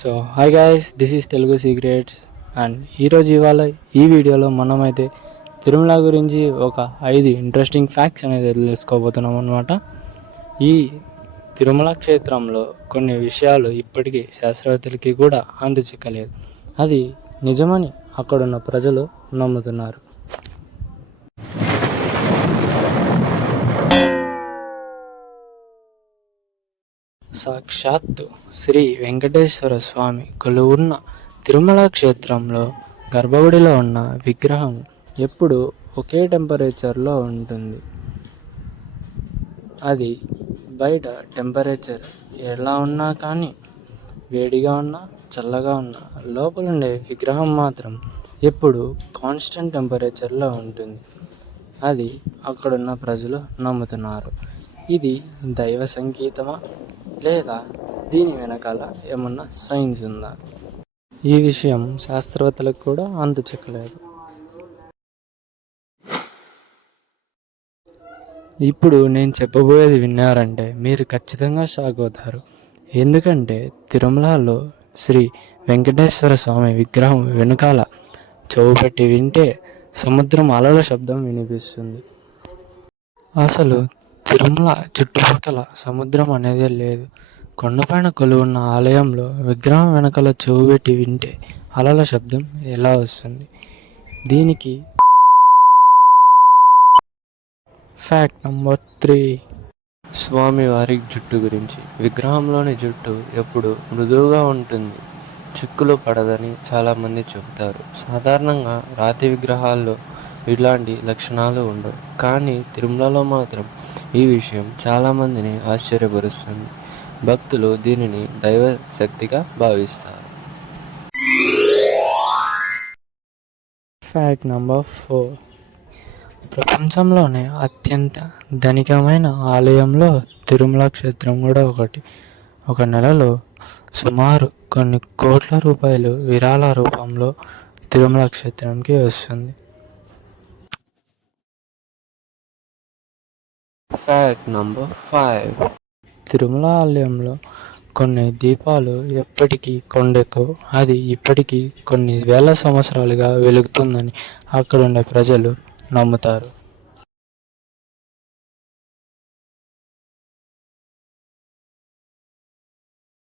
So hi guys, this is Telugu secrets. And ఇవాళ ఈ వీడియోలో మనమైతే తిరుమల గురించి ఒక 5 ఇంట్రెస్టింగ్ ఫ్యాక్ట్స్ అనేది తెలుసుకోబోతున్నాం అనమాట. ఈ తిరుమల క్షేత్రంలో కొన్ని విషయాలు ఇప్పటికీ శాస్త్రవేత్తలకి కూడా చిక్కలేదు. అది నిజమని అక్కడున్న ప్రజలు నమ్ముతున్నారు. సాక్షాత్తు శ్రీ వెంకటేశ్వర స్వామి కొలువున్న తిరుమల క్షేత్రంలో గర్భగుడిలో ఉన్న విగ్రహం ఎప్పుడు ఒకే టెంపరేచర్లో ఉంటుంది. అది బయట టెంపరేచర్ ఎలా ఉన్నా కానీ, వేడిగా ఉన్నా చల్లగా ఉన్నా, లోపలుండే విగ్రహం మాత్రం ఎప్పుడు కాన్స్టెంట్ టెంపరేచర్లో ఉంటుంది. అది అక్కడున్న ప్రజలు నమ్ముతున్నారు. ఇది దైవ సంకేతమా లేదా దీని వెనకాల ఏమన్నా సైన్స్ ఉందా? ఈ విషయం శాస్త్రవేత్తలకు కూడా చిక్కలేదు. ఇప్పుడు నేను చెప్పబోయేది విన్నారంటే మీరు ఖచ్చితంగా షాక్ అవుతారు. ఎందుకంటే తిరుమలలో శ్రీ వెంకటేశ్వర స్వామి విగ్రహం వెనుకాల చెవు పెట్టి వింటే సముద్రం అలల శబ్దం వినిపిస్తుంది. అసలు తిరుమల చుట్టుపక్కల సముద్రం అనేదే లేదు. కొండపైన కొలువున్న ఆలయంలో విగ్రహం వెనకాల చెవు పెట్టి వింటే అలల శబ్దం ఎలా వస్తుంది? దీనికి ఫ్యాక్ట్ నెంబర్ 3. స్వామివారి జుట్టు గురించి. విగ్రహంలోని జుట్టు ఎప్పుడు మృదువుగా ఉంటుంది, చిక్కులు పడదని చాలామంది చెబుతారు. సాధారణంగా రాతి విగ్రహాల్లో ఇలాంటి లక్షణాలు ఉండవు, కానీ తిరుమలలో మాత్రం ఈ విషయం చాలామందిని ఆశ్చర్యపరుస్తుంది. భక్తులు దీనిని దైవ శక్తిగా భావిస్తారు. Fact number 4. ప్రపంచంలోనే అత్యంత ధనికమైన ఆలయంలో తిరుమల క్షేత్రం కూడా ఒకటి. ఒక నెలలో సుమారు కొన్ని కోట్ల రూపాయలు విరాళ రూపంలో తిరుమల క్షేత్రంకి వస్తుంది. Fact number 5. తిరుమల ఆలయంలో కొన్ని దీపాలు ఎప్పటికీ కొండెక్కవు. అది ఇప్పటికీ కొన్ని వేల సంవత్సరాలుగా వెలుగుతుందని అక్కడుండే ప్రజలు నమ్ముతారు.